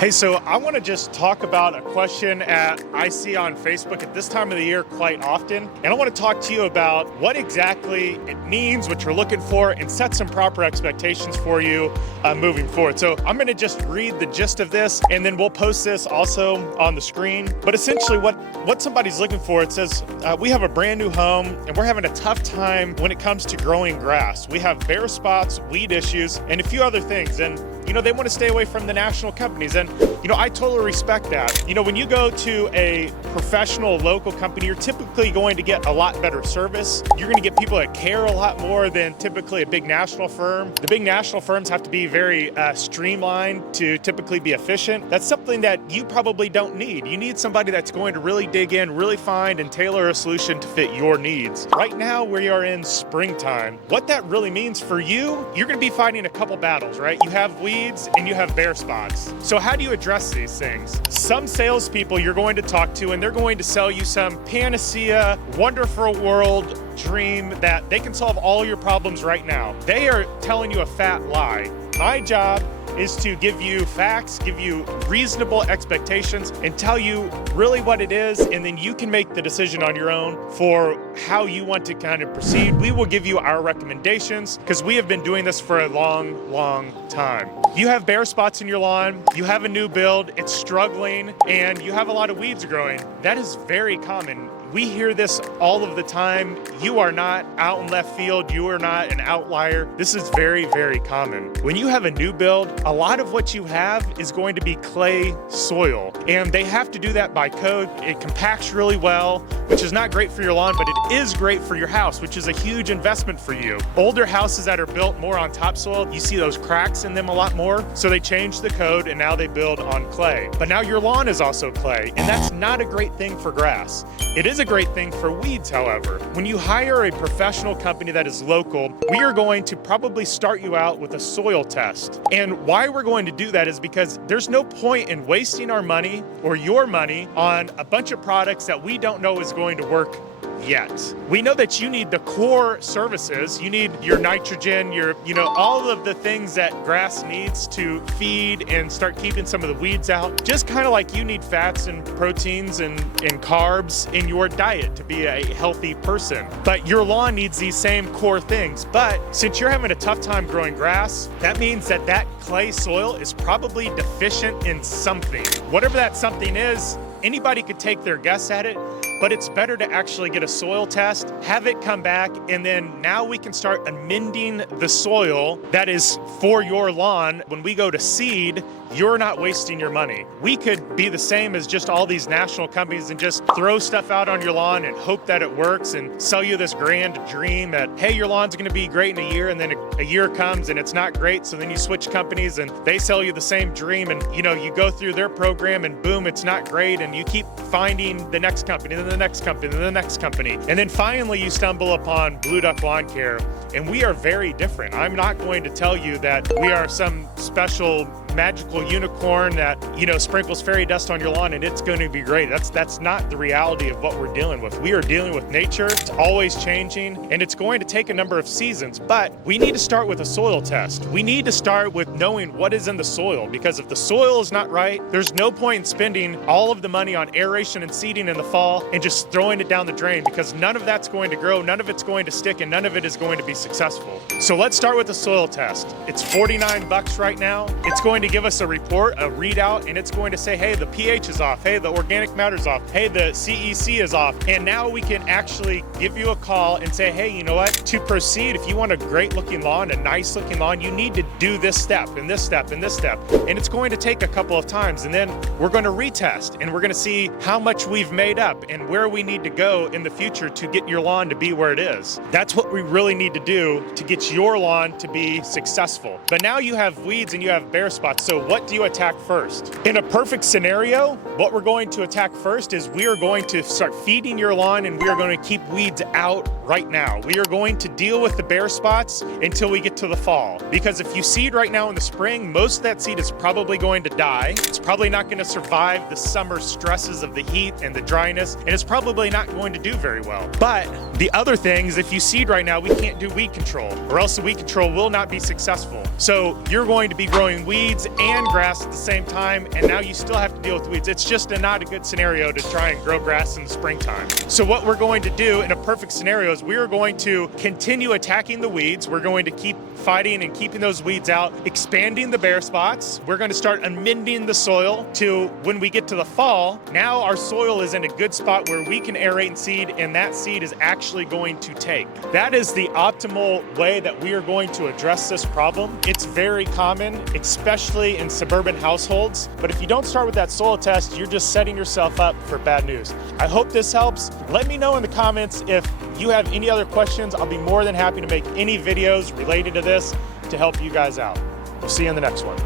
Hey, so I want to just talk about a question I see on Facebook at this time of the year quite often. And I want to talk to you about what exactly it means, what you're looking for, and set some proper expectations for you moving forward. So I'm going to just read the gist of this, and then we'll post this also on the screen. But essentially what somebody's looking for, it says, we have a brand new home, and we're having a tough time when it comes to growing grass. We have bare spots, weed issues, and a few other things. And they want to stay away from the national companies. And, I totally respect that. When you go to a professional local company, you're typically going to get a lot better service. You're going to get people that care a lot more than typically a big national firm. The big national firms have to be very streamlined to typically be efficient. That's something that you probably don't need. You need somebody that's going to really dig in, really find and tailor a solution to fit your needs. Right now, we are in springtime. What that really means for you, you're going to be fighting a couple battles, right? You have weeds and you have bare spots. So how do you address these things? Some salespeople you're going to talk to, and they're going to sell you some panacea, wonderful world dream that they can solve all your problems right now. They are telling you a fat lie. My job is to give you facts, give you reasonable expectations, and tell you really what it is, and then you can make the decision on your own for how you want to kind of proceed. We will give you our recommendations because we have been doing this for a long time. You have bare spots in your lawn, you have a new build, it's struggling, and you have a lot of weeds growing. That is very common. We hear this all of the time. You are not out in left field. You are not an outlier. This is very common. When you have a new build, a lot of what you have is going to be clay soil. And they have to do that by code. It compacts really well, which is not great for your lawn, but it is great for your house, which is a huge investment for you. Older houses that are built more on topsoil, you see those cracks in them a lot more. So they changed the code and now they build on clay. But now your lawn is also clay, and that's not a great thing for grass. It is a great thing for weeds, however. When you hire a professional company that is local, we are going to probably start you out with a soil test. And why we're going to do that is because there's no point in wasting our money or your money on a bunch of products that we don't know is going to work yet. We know that you need the core services. You need your nitrogen, all of the things that grass needs to feed and start keeping some of the weeds out. Just kind of like you need fats and proteins and carbs in your diet to be a healthy person. But your lawn needs these same core things. But since you're having a tough time growing grass, that means that clay soil is probably deficient in something. Whatever that something is, anybody could take their guess at it, but it's better to actually get a soil test, have it come back, and then now we can start amending the soil that is for your lawn. When we go to seed, you're not wasting your money. We could be the same as just all these national companies and just throw stuff out on your lawn and hope that it works and sell you this grand dream that, hey, your lawn's gonna be great in a year, and then a year comes and it's not great, so then you switch companies and they sell you the same dream, and you go through their program and boom, it's not great, and you keep finding the next company, then the next company, then the next company. And then finally you stumble upon Blue Duck Lawn Care, and we are very different. I'm not going to tell you that we are some special magical unicorn that, sprinkles fairy dust on your lawn and it's going to be great. That's not the reality of what we're dealing with. We are dealing with nature. It's always changing, and it's going to take a number of seasons, but we need to start with a soil test. We need to start with knowing what is in the soil, because if the soil is not right, there's no point in spending all of the money on aeration and seeding in the fall and just throwing it down the drain, because none of that's going to grow, none of it's going to stick, and none of it is going to be successful. So let's start with a soil test. It's $49 right now. It's going to give us a report, a readout, and it's going to say, hey, the pH is off, hey, the organic matter's off, hey, the CEC is off. And now we can actually give you a call and say, hey, you know what? To proceed, if you want a great looking lawn, a nice looking lawn, you need to do this step and this step and this step. And it's going to take a couple of times. And then we're going to retest, and we're going to see how much we've made up and where we need to go in the future to get your lawn to be where it is. That's what we really need to do to get your lawn to be successful. But now you have weeds and you have bare spots. So what do you attack first? In a perfect scenario, what we're going to attack first is we are going to start feeding your lawn, and we are going to keep weeds out right now. We are going to deal with the bare spots until we get to the fall. Because if you seed right now in the spring, most of that seed is probably going to die. It's probably not going to survive the summer stresses of the heat and the dryness, and it's probably not going to do very well. But the other thing is, if you seed right now, we can't do weed control, or else the weed control will not be successful. So you're going to be growing weeds and grass at the same time, and now you still have to deal with weeds. It's just not a good scenario to try and grow grass in the springtime. So what we're going to do in a perfect scenario is we are going to continue attacking the weeds. We're going to keep fighting and keeping those weeds out, expanding the bare spots. We're going to start amending the soil to when we get to the fall, now our soil is in a good spot where we can aerate and seed, and that seed is actually going to take. That is the optimal way that we are going to address this problem. It's very common, especially in suburban households. But if you don't start with that soil test, you're just setting yourself up for bad news. I hope this helps. Let me know in the comments if you have any other questions. I'll be more than happy to make any videos related to this to help you guys out. We'll see you in the next one.